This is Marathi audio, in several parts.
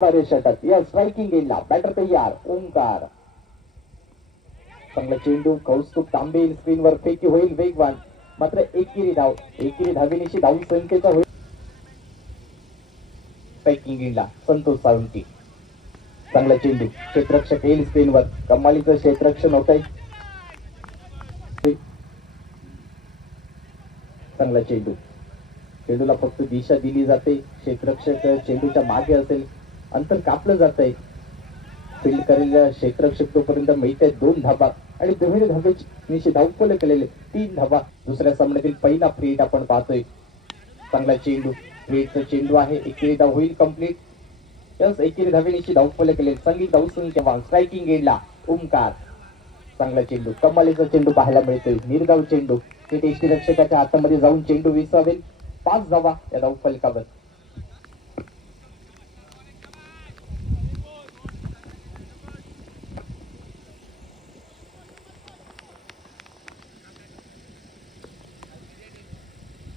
षटक या स्ट्रायकिंग गेला बॅटर तयार ओंकार. चांगला चेंडू कौस्तुभ तांबे स्क्रीनवर फेकी होईल वेगवान मात्र एकेरी धावेनिशी धाव संख्येचा होईल. स्ट्रायकिंग गेला संतोष साळुंके. चांगला चेंडू क्षेत्ररक्षक येईल स्क्रीनवर कमालीचं क्षेत्ररक्षण होत आहे. चांगला चेंडू चेंडूला फक्त दिशा दिली जाते. क्षेत्ररक्षक चेंडूच्या मागे असेल अंतर कापलं जात आहे. फील्ड करेल क्षेत्ररक्षक तोपर्यंत मिळते 2 धाबा आणि दुहेरी धावेची धावफल केलेले 3 धाबा. दुसऱ्या सामन्यातील पहिला फ्रीड आपण पाहतोय. चांगला चेंडू फ्रीडचा चेंडू आहे. एकेरी धाव होईल कंप्लीट. यस एकेरी धावेनिशी धावफल केले संगीत धावसंख्या. स्ट्रायकिंग गेला ओंकार. चांगला चेंडू कमालीचा चेंडू पाहायला मिळतोय. निर्धाव चेंडू ते यष्टीरक्षकाच्या हातामध्ये जाऊन चेंडू विसावेल. 5 धावा या धावफलकावर.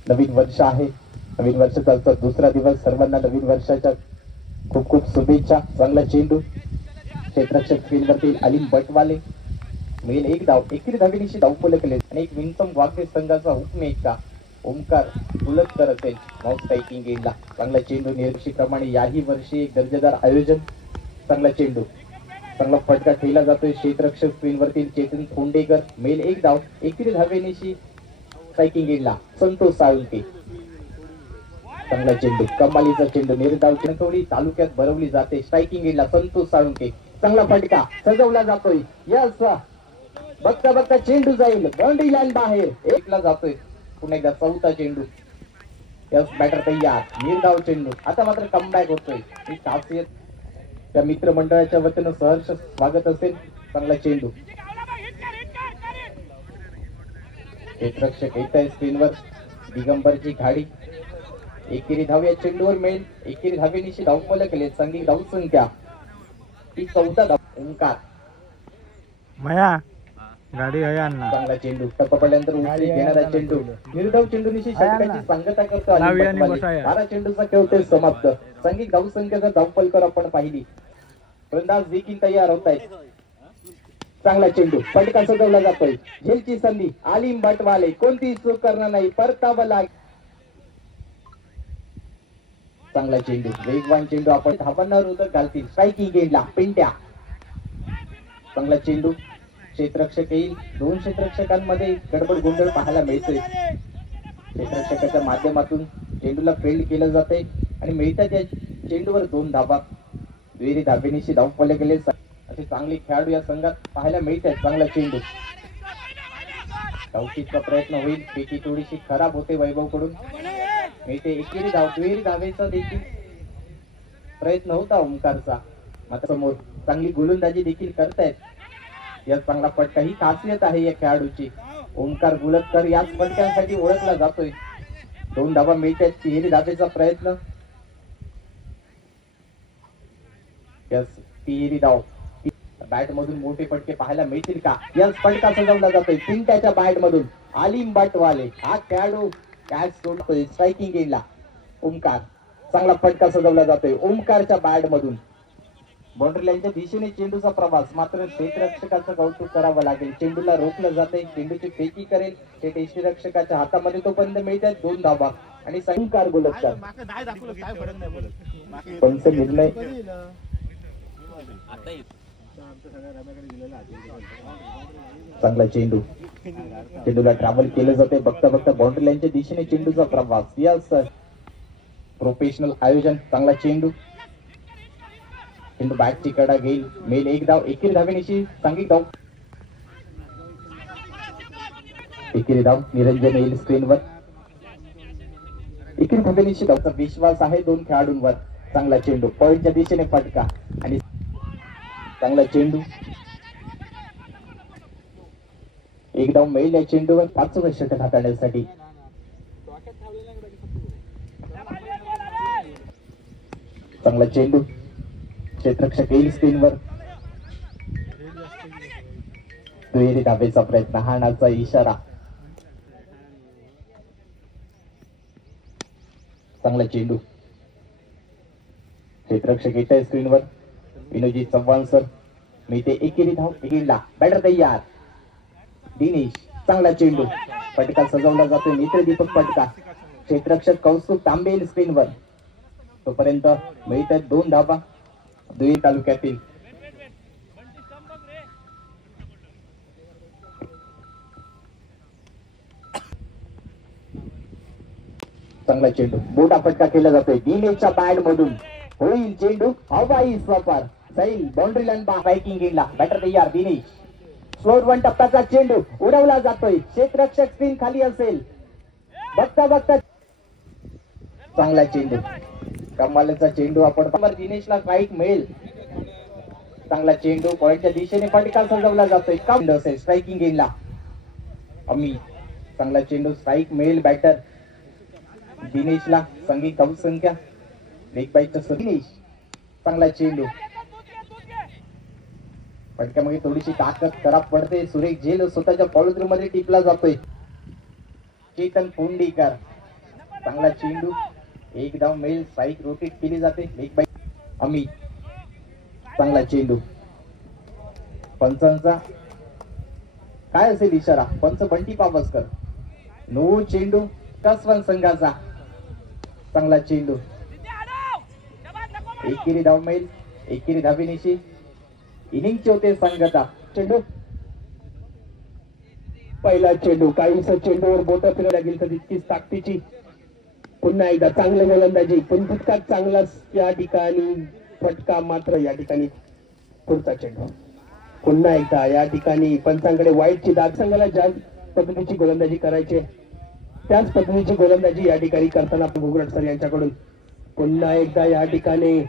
नवीन वर्ष आहे. नवीन वर्षाचा दुसरा दिवस. सर्वांना नवीन वर्षाच्या खूप खूप शुभेच्छा. चांगला चेंडू क्षेत्ररक्षक फील्डवरती अलीम बटवाले मिळेल 1 धाव. एकेरी धावेनिशी धावफल केले आणि एक विंचम वाघे संघाचा हुकमेका ओंकार उलटकर असेल. माउस स्ट्रायकिंग गेला. चांगला चेंडू निरीक्षेप्रमाणे याही वर्षी एक दर्जेदार आयोजन. चांगला चेंडू चांगला फटका ठेवला जातोय. क्षेत्ररक्षक स्क्रीनवरती चेतन फोंडेकर मिळेल 1 धाव. एकेरी धावेनिशी स्ट्रायकिंग गेला संतोष साळुंके. चांगला चेंडू कमालीचा चेंडू निर्धाव चिंचोली तालुक्यात भरवली जाते. स्ट्रायकिंग गेला संतोष साळुंके. चांगला फटका सजवला जातोय. यस बघता बघता चेंडू जाईल बाउंड्री लाईन बाहेर. 1ला जातोय. पुन्हा एकदा 4था चेंडू. यस बॅटर तयार निर्धाव चेंडू. आता मात्र कमबॅक होतोय. ही खासियत त्या मित्रमंडळाच्या वतीनं सहर्ष स्वागत असेल. चांगला चेंडू क्षेत्ररक्षक येत आहे स्क्रीनवर दिगंबरची घाडी. एकेरी धाव या चेंडूवर मिळेल. एकेरी धावेनिशी धावफल केले संगीत धावसंख्या ती 4था धाव. ओंकार माया गाडी आहे अण्णा. चांगला चेंडू टप्पा पडल्यानंतर उचली घेणारा चेंडू निर्धाव चेंडूनिशी षटकाची सांगता करतो. 12 चेंडूचा खेळ होते समाप्त. संगीत धावसंख्येचा धावफलकर आपण पाहिली. फलंदाज देखील तयार होत आहेत. चांगला चेंडू फटका सजवला जातोय. झेलची संधी आलिम बटवाले कोणतीही चूक करणार नाही. परतावा लाग. चांगला चेंडू वेगवान चेंडू आपण धाबांना रोधक घालतील. स्ट्रायकिंग गेला पिंट्या. चांगला चेंडू क्षेत्ररक्षक येईल. 2 क्षेत्ररक्षकांमध्ये गडबड गोंधळ पाहायला मिळतोय. क्षेत्ररक्षकाच्या माध्यमातून चेंडूला फील्ड केलं जाते आणि मिळतात या चेंडूवर 2 धाबा. दुहेरी धावेनिशी धावफल केले असे चांगले खेळाडू या संघात पाहायला मिळतात. चांगला चेंडू धावकीचा प्रयत्न होईल. पैकी थोडीशी खराब होते वैभव कडून. मिळते एकेरी धाव. दुहेरी धावेचा देखील प्रयत्न होता ओंकारचा. मात्र समोर चांगली गोलंदाजी देखील करतायत. या चांगला फटका ही खासियत आहे या खेळाडूची. ओंकार गुलतकर याच फटक्यांसाठी ओळखला जातोय. 2 धावा मिळतात. तिहेरी धावेचा प्रयत्न. यस तिहेरी धाव. बॅट मधून मोठे फटके पाहायला मिळतील का? यस फटका सजवला जातोय पिंट्याच्या बॅट मधून. आलिम बटवाले हा खेळाडू कॅच सोडतोय. स्ट्रायकिंग गेला ओंकार. चांगला फटका सजवला जातोय ओंकारच्या बॅट मधून. बाउंड्री लाईनच्या दिशेने चेंडूचा प्रवास. मात्र क्षेत्ररक्षकाचं कौतुक करावं लागेल. चेंडूला रोखलं जाते. चेंडूची फेकी करेल ते यष्टीरक्षकाच्या हातामध्ये तोपर्यंत मिळतात 2 धाबा आणि ओंकार गोलंदाज. पंच निर्णय चांगला चेंडू चेंडूला ट्रॅव्हल केलं जाते. बघता बघता बाउंड्री लाईनच्या दिशेने चेंडूचा प्रवास. यस प्रोफेशनल आयोजन. चांगला चेंडू चेंडू बॅटची कडा घेईल. मेल 1 धाव. एकेरी धावेनिशी सांघिक धाव. एकेरी धाव निरंजन येईल स्क्रीनवर. एकेरी धावेनिशी धावचा विश्वास आहे 2 खेळाडूंवर. चांगला चेंडू पॉइंटच्या दिशेने फटका आणि चांगला चेंडू 1 धाव मिळेल या चेंडूवर. 5वे षटक हाताळण्यासाठी. चांगला चेंडू क्षेत्ररक्षक येईल स्क्रीनवर. दुहेरी धावेचा प्रयत्न. हाणाचा इशारा. चांगला चेंडू क्षेत्ररक्षक येत आहे स्क्रीनवर विनोजी चव्हाण सर. मी ते एकेरी धाव एकीला बॅटर तयार. दिनेश चांगला चेंडू फटका सजवला जातोय. मित्र दीपक फटका. क्षेत्ररक्षक कौस्तुभ तांबे स्क्रीनवर. तोपर्यंत मिळत आहेत 2 धावा दुई तालुक्यातील. चांगला चेंडू मोठा फटका केला जातोय दिनेशच्या बॅट मधून. होईल चेंडू हवाई सफर सैल बाउंड्री लाईन बायकिंग गेला. बॅटर तयार दिनेश. स्लोर 1 टप्प्याचा चेंडू उडवला जातोय. क्षेत्ररक्षक स्क्रीन खाली असेल. बघता बघता चांगला चेंडू कमालीचा चेंडू आपण दिनेशला स्ट्राईक मिळेल. चांगला चेंडू पॉइंटच्या दिशेने फटका सजवला जातोय. काम असेल स्ट्रायकिंग गेला अमित. चांगला चेंडू स्ट्राईक मिळेल बॅटर दिनेशला. संगीत धाव संख्या लेग बाईटचा दिनेश. चांगला चेंडू फटक्यामध्ये थोडीशी ताकद खराब पडते. सुरेख झेल स्वतःच्या फॉलो थ्रू मध्ये टिपला जातोय. चेतन पुंडीकर. चांगला चेंडू एक धाव मिळेल. स्ट्राईक रोटेट केली जाते. लेग बाईट अमित. चांगला चेंडू पंचांचा काय असेल इशारा. पंच बंटी पावसकर. नो चेंडू कसवन संघाचा. चांगला चेंडू एकेरी धाव मिळेल. एकेरी धावेनिशी इनिंगचे होते संघाचा. चेंडू पहिला चेंडू काहीस चेंडूवर बोट फिरवल्या गेली तर तितकीच ताकदीची. पुन्हा एकदा चांगलं गोलंदाजी पण फटका चांगलाच या ठिकाणी. फटका मात्र या ठिकाणी. पुढचा चेंडू पुन्हा एकदा या ठिकाणी पंचांकडे वाईटची दाग. संघाला ज्या पद्धतीची गोलंदाजी करायची त्याच पद्धतीची गोलंदाजी या ठिकाणी करताना घुगरट सर यांच्याकडून पुन्हा एकदा या ठिकाणी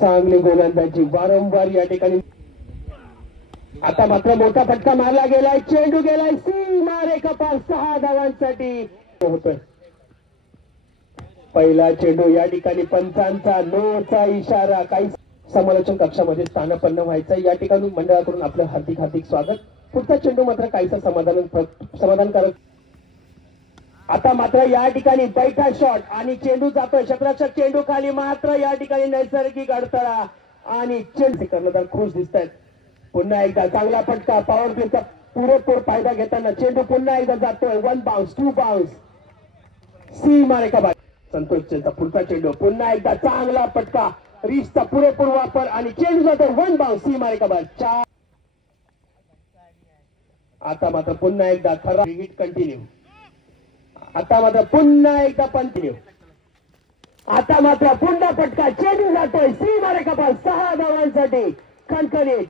चांगली गोलंदाजी वारंवार या ठिकाणी. आता मात्र मोठा फटका मारला गेलाय. चेंडू गेलाय सीमा रेखापार 6 धावांसाठी होतोय. पहिला चेंडू या ठिकाणी पंचांचा नोचा इशारा. काही समालोचन कक्षामध्ये स्थानापन्न व्हायचं या ठिकाणी मंडळाकडून आपलं हार्दिक हार्दिक स्वागत. पुढचा चेंडू मात्र काहीसा समाधानकारक. आता मात्र या ठिकाणी बैठा शॉट आणि चेंडू जातोय. क्षेत्ररक्षक चेंडू खाली मात्र या ठिकाणी नैसर्गिक अडथळा आणि चेंडू कर्णधार खुश दिसत आहेत. पुन्हा एकदा चांगला फटका पॉवर प्लेचा पुरेपूर फायदा घेताना चेंडू पुन्हा एकदा जातोय. 1 बाउन्स 2 बाउन्स सीमा रेखापार. संतोषचा पुढचा चेंडू पुन्हा एकदा चांगला फटका. रिस्टचा पुरेपूर वापर आणि चेंडू जातोय 1 बाउन्स सीमा रेखापार. 4. आता मात्र पुन्हा एकदा खरा हिट कंटिन्यू. आता मात्र पुन्हा एकदा कंटिन्यू. आता मात्र पुन्हा फटका. चेंडू जातोय सीमा रेखापार 6 धावांसाठी. खणखणीत